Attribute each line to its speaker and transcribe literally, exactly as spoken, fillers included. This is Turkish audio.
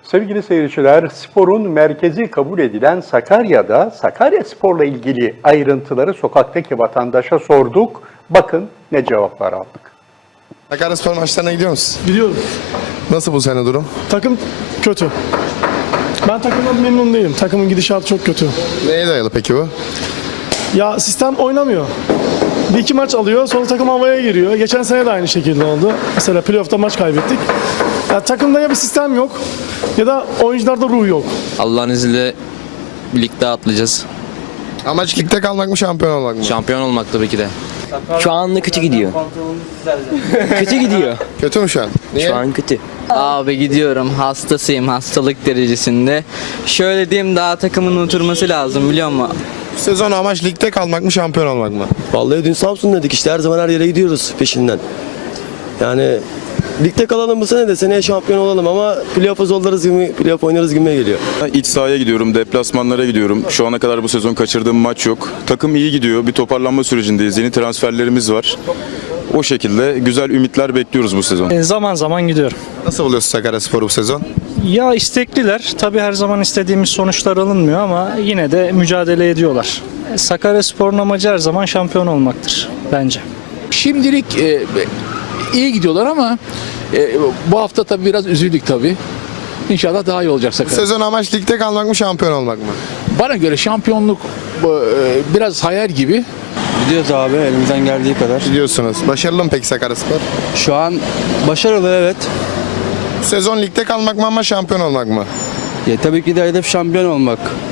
Speaker 1: Sevgili seyirciler, sporun merkezi kabul edilen Sakarya'da Sakaryaspor'la ilgili ayrıntıları sokaktaki vatandaşa sorduk. Bakın ne cevaplar aldık.
Speaker 2: Sakaryaspor maçlarına gidiyor musun?
Speaker 3: Gidiyorum.
Speaker 2: Nasıl bu sene durum?
Speaker 3: Takım kötü. Ben takımdan memnun değilim. Takımın gidişatı çok kötü.
Speaker 2: Neye dayalı peki bu?
Speaker 3: Ya sistem oynamıyor. Bir iki maç alıyor, sonra takım havaya giriyor. Geçen sene de aynı şekilde oldu. Mesela playoff'ta maç kaybettik. Ya takımda ya bir sistem yok ya da oyuncularda ruh yok.
Speaker 4: Allah'ın izniyle ligde atlayacağız.
Speaker 2: Amaç ligde kalmak mı, şampiyon olmak mı?
Speaker 4: Şampiyon olmak tabii ki de.
Speaker 5: Şu anlık kötü gidiyor. Kötü gidiyor.
Speaker 2: Kötü mü şu an? Niye?
Speaker 5: Şu an kötü.
Speaker 6: Abi gidiyorum, hastasıyım, hastalık derecesinde. Şöyle diyeyim, daha takımın oturması lazım, biliyor musun?
Speaker 2: Bu sezon amaç ligde kalmak mı, şampiyon olmak mı?
Speaker 7: Vallahi dün Samsun dedik işte, her zaman her yere gidiyoruz peşinden. Yani ligde kalalım bu sene de seneye şampiyon olalım ama playoff'a zorlarız gibi, playoff oynarız gibime geliyor.
Speaker 8: İç sahaya gidiyorum, deplasmanlara gidiyorum. Şu ana kadar bu sezon kaçırdığım maç yok. Takım iyi gidiyor, bir toparlanma sürecindeyiz. Yeni transferlerimiz var. O şekilde güzel ümitler bekliyoruz bu sezon.
Speaker 9: E, Zaman zaman gidiyorum.
Speaker 2: Nasıl buluyorsun Sakaryaspor'u bu sezon?
Speaker 9: Ya istekliler. Tabii her zaman istediğimiz sonuçlar alınmıyor ama yine de mücadele ediyorlar. E, Sakaryaspor'un amacı her zaman şampiyon olmaktır bence.
Speaker 10: Şimdilik e, iyi gidiyorlar ama e, bu hafta tabii biraz üzüldük tabii. İnşallah daha iyi olacak
Speaker 2: Bu
Speaker 10: Sakarya.
Speaker 2: sezon amaç ligde kalmak mı, şampiyon olmak mı?
Speaker 10: Bana göre şampiyonluk e, biraz hayal gibi.
Speaker 11: Gidiyoruz abi elimizden geldiği kadar.
Speaker 2: Gidiyorsunuz. Başarılı mı peki Sakaryaspor?
Speaker 11: Şu an başarılı, evet.
Speaker 2: Bu sezon ligde kalmak mı ama şampiyon olmak mı?
Speaker 11: Ya, tabii ki de hedef şampiyon olmak.